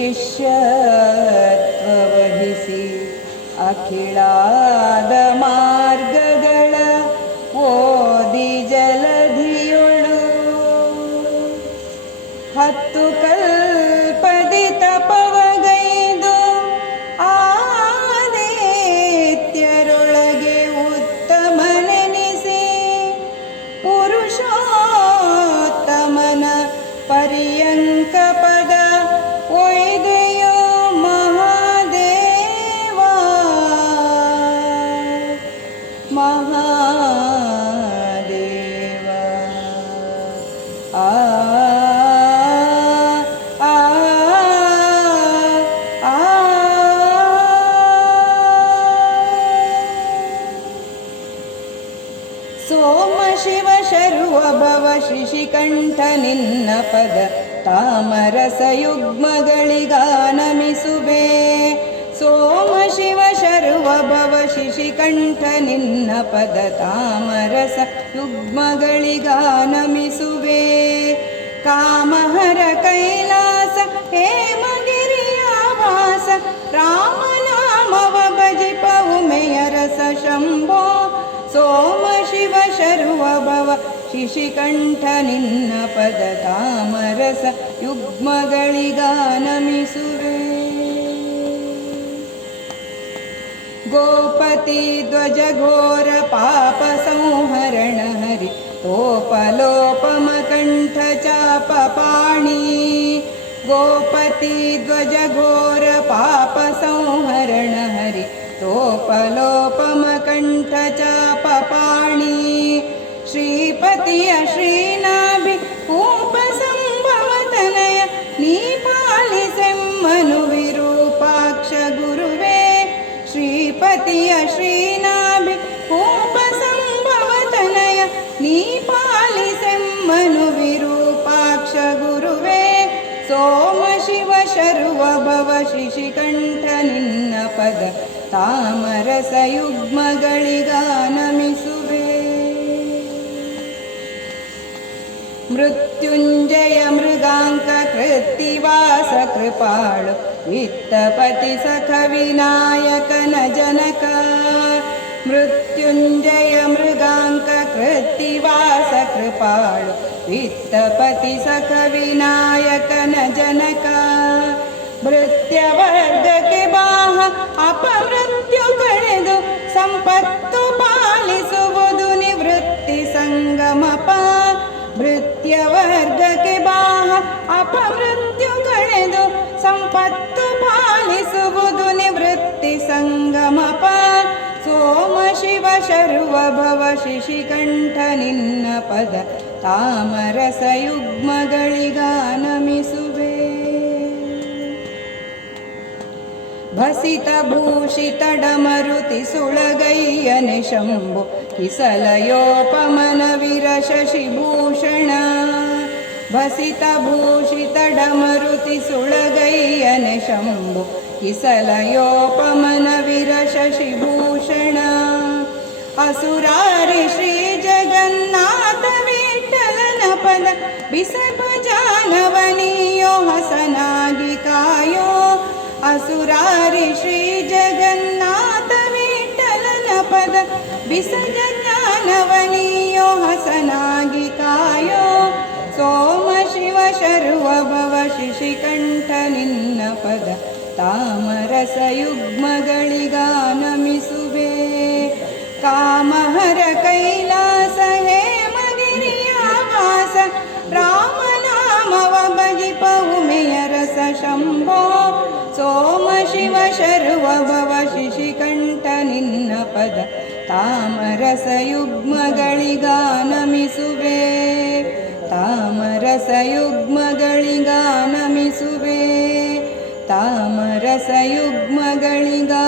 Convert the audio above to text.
ಶಿಷ್ಯತ್ವ ವಹಿಸಿ ಅಖಿಳಾದ ಮಾರ್ಗಗಳ ಓದಿ ಜಲಧಿಯೊಳು 10 ಕಲ್ಪದಿ ತಪವಗೈದು ಆದಿತ್ಯರೊಳಗೆ ಉತ್ತಮನೆನಿಸಿ ಪುರುಷೋತ್ತಮನ ಪರ್ಯಂಕ ಪದ ಒಯ್ದೆಯೋ ಮಹಾದೇವ ಮಹಾದೇವ ಆ ಸೋಮ ಶಿವ ಶರ್ವ ಭವ ಶಿಶಿಕಂಠ ನಿನ್ನ ಪದ ತಾಮರಸ ಯುಗ್ಮಗಳಿಗಾನಮಿಸುವೆ ಸೋಮ ಶಿವ ಶರ್ವ ಭವ ಶಿಶಿಕಂಠ ನಿನ್ನ ಪದ ತಾಮರಸ ಯುಗ್ಮಗಳಿಗಾನಮಿಸುವೆ ಕಾಮಹರ ಕೈಲಾಸ ಹೇಮಗಿರಿಯ ವಾಸ ರಾಮನಾಮವ ಭಜಿಪ ಉಮೆಯ ರಸ ಶಂಭೋ ಸೋಮ ಶಿವ ಶರ್ವ ಭವ ಶಿಶಿಕಂಠ ನಿನ್ನ ಪದ ತಾಮರಸ ಯುಗ್ಮಗಳಿಗಾನಮಿಸುವೆ ಗೋಪತಿ ಧ್ವಜ ಘೋರ ಪಾಪ ಸಂಹರಣ ಹರಿ ತೋಪಲೋಪಮ ಕಂಠ ಚಾಪ ಪಾಣಿ ಗೋಪತಿ ಧ್ವಜ ಘೋರ ಪಾಪ ಸಂಹರಣ ಹರಿ ತೋಪಲೋಪಮ ಕಂಠ ಚಾಪ ಪಾಣಿ ಶ್ರೀಪತಿಯ ಶ್ರೀನಾಭಿ ಕೂಪ ಸಂಭವತನಯ ನೀ ಪಾಲಿಸೆಮ್ಮನು ವಿರೂಪಾಕ್ಷ ಗುರುವೇ ಶ್ರೀಪತಿಯ ಶ್ರೀನಾಭಿ ಕೂಪ ಸಂಭವತನಯ ನೀ ಪಾಲಿಸೆಮ್ಮನು ವಿರೂಪಾಕ್ಷ ಗುರುವೇ ಸೋಮ ಶಿವ ಶರ್ವ ಭವ ಶಿಶಿಕಂಠ ನಿನ್ನ ಪದ ತಾಮರಸ ಯುಗ್ಮಗಳಿಗಾನಮಿಸುವೆ ಮೃತ್ಯುಂಜಯ ಮೃಗಾಂಕ ಕೃತ್ತಿವಾಸ ಕೃಪಾಳು ವಿತ್ತಪತಿ ಸಖ ವಿನಾಯಕನ ಜನಕ ಮೃತ್ಯುಂಜಯ ಮೃಗಾಂಕ ಕೃತ್ತಿವಾಸ ಕೃಪಾಳು ವಿತ್ತಪತಿ ಸಖ ವಿನಾಯಕನ ಜನಕ ಭೃತ್ಯವರ್ಗಕ್ಕೆ ಬಾಹ ಅಪಮೃತ್ಯು ಕಳೆದು ಸಂಪತ್ತು ಪಾಲಿಸುವುದು ನಿವೃತ್ತಿ ಸಂಗಮಪ ಭೃತ್ಯವರ್ಗಕ್ಕೆ ಬಾಹ ಅಪಮೃತ್ಯು ಕಳೆದು ಸಂಪತ್ತು ಪಾಲಿಸುವುದು ನಿವೃತ್ತಿ ಸಂಗಮಪ ಸೋಮ ಶಿವ ಶರ್ವ ಭವ ಶಿಶಿಕಂಠ ನಿನ್ನ ಪದ ತಾಮರಸ ಯುಗ್ಮಗಳಿಗಾನಮಿಸುವೆ ಭಸಿತ ಭೂಷಿತ ಡಮರುತಿ ಸುಳಗಯ್ಯನೆ ಶಂಭು ಕಿಸಲಯೋಪಮನ ವಿರ ಶಶಿಭೂಷಣ ಭಸಿತ ಭೂಷಿತ ಡಮರುತಿ ಸುಳಗಯ್ಯನೆ ಶಂಭು ಕಿಸಲಯೋಪಮನ ವಿರ ಶಶಿಭೂಷಣ ಅಸುರಾರಿ ಶ್ರೀ ಜಗನ್ನಾಥ ವಿಠಲನ ಪದ ಬಿಸಭಜಾನವನಿಯೋ ಹಸನಾಗಿ ಕಾಯೋ ಅಸುರಾರಿ ಶ್ರೀ ಜಗನ್ನಾಥ ವಿಠಲನ ಪದ ಬಿಸಜಾನವನಿಯೋ ಹಸನಾಗಿ ಕಾಯೋ ಸೋಮ ಶಿವ ಶರ್ವ ಭವ ಶಿಶಿಕಂಠ ನಿನ್ನ ಪದ ತಾಮರಸ ಯುಗ್ಮಗಳಿಗಾನಮಿಸುವೆ ಕಾಮಹರ ಕೈಲಾಸ ಹೇಮಗಿರಿಯ ವಾಸ ರಾಮನಾಮವ ಭಜಿಪ ಉಮೆಯ ರಸ ಶಂಭೋ ಸೋಮ ಶಿವ ಶರ್ವ ಭವ ಶಿಶಿಕಂಠ ನಿನ್ನ ಪದ ತಾಮರಸ ಯುಗ್ಮಗಳಿಗಾನಮಿಸುವೆ ತಾಮರಸ ಯುಗ್ಮಗಳಿಗಾನಮಿಸುವೆ ತಾಮರಸ ಯುಗ್ಮಗಳಿಗಾನಮಿಸುವೆ